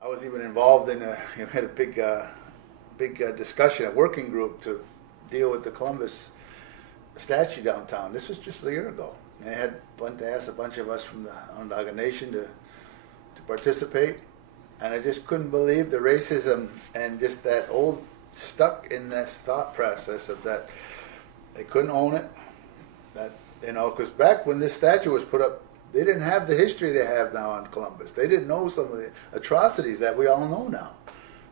I was even involved in had a big discussion, a working group to deal with the Columbus statue downtown. This was just a year ago. They asked a bunch of us from the Onondaga Nation to participate, and I just couldn't believe the racism and just that old stuck in this thought process of that they couldn't own it. That because back when this statue was put up, they didn't have the history they have now on Columbus. They didn't know some of the atrocities that we all know now.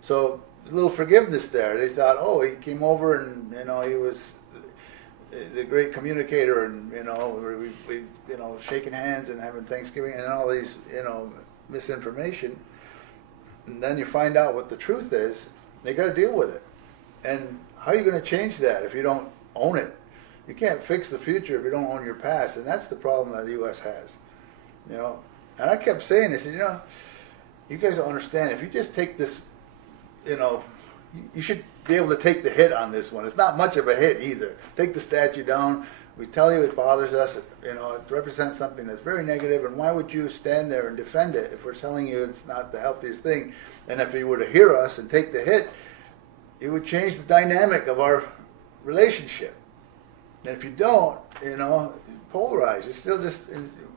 So a little forgiveness there. They thought, oh, he came over and he was the great communicator, and we shaking hands and having Thanksgiving and all these misinformation. And then you find out what the truth is. They got to deal with it. And how are you going to change that if you don't own it? You can't fix the future if you don't own your past, and that's the problem that the U.S. has. And I kept saying this, you guys don't understand. If you just take this, you should be able to take the hit on this one. It's not much of a hit either. Take the statue down. We tell you it bothers us. It represents something that's very negative, and why would you stand there and defend it if we're telling you it's not the healthiest thing? And if you were to hear us and take the hit, it would change the dynamic of our relationship. And if you don't, polarize. You still just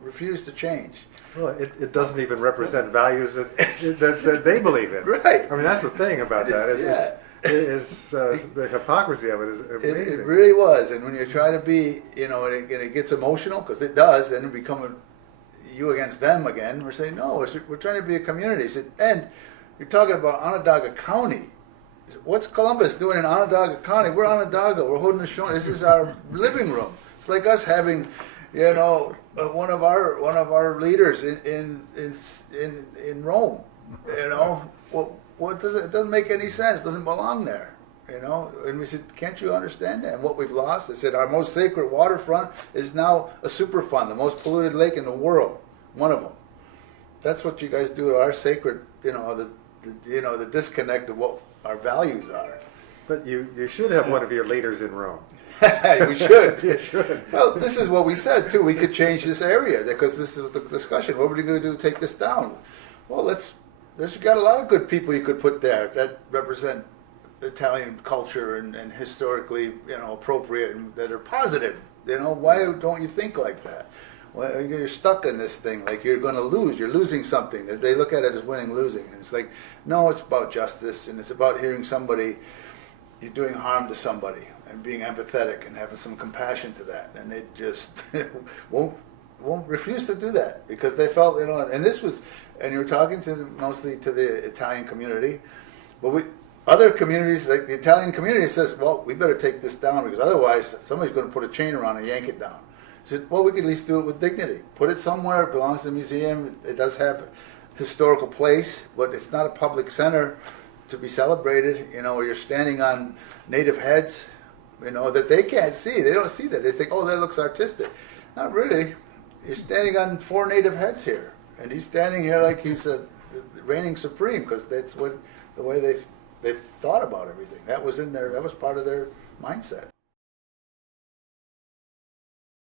refuse to change. Well, it doesn't even represent values that they believe in. Right. I mean, that's the thing about that. The hypocrisy of it is amazing. It really was. And when you try to be, and it gets emotional, because it does, then it becomes you against them again. We're saying, no, we're trying to be a community. And you're talking about Onondaga County. What's Columbus doing in Onondaga County? We're Onondaga. We're holding the show. This is our living room. It's like us having, one of our leaders in Rome. What does it doesn't make any sense. It doesn't belong there. And we said, can't you understand that? And what we've lost? They said our most sacred waterfront is now a Superfund, the most polluted lake in the world. One of them. That's what you guys do to our sacred, the disconnect of what our values are. But you should have one of your leaders in Rome. We should. You should. Well, this is what we said too. We could change this area because this is the discussion. What are we going to do to take this down? Well, there's got a lot of good people you could put there that represent Italian culture and historically, appropriate and that are positive. Why don't you think like that? Well, you're stuck in this thing like you're going to lose. You're losing something. They look at it as winning, losing. And it's like, no, it's about justice, and it's about hearing somebody, you're doing harm to somebody, and being empathetic and having some compassion to that. And they just won't refuse to do that because they felt, and this was, and you were talking mostly to the Italian community, but other communities, like the Italian community says, well, we better take this down because otherwise somebody's going to put a chain around and yank it down. I said, well, we could at least do it with dignity. Put it somewhere. It belongs to the museum. It does have historical place, but it's not a public center to be celebrated, where you're standing on native heads, that they can't see. They don't see that. They think, oh, that looks artistic. Not really. You're standing on 4 native heads here, and he's standing here like he's reigning supreme because that's the way they thought about everything. That was in there. That was part of their mindset.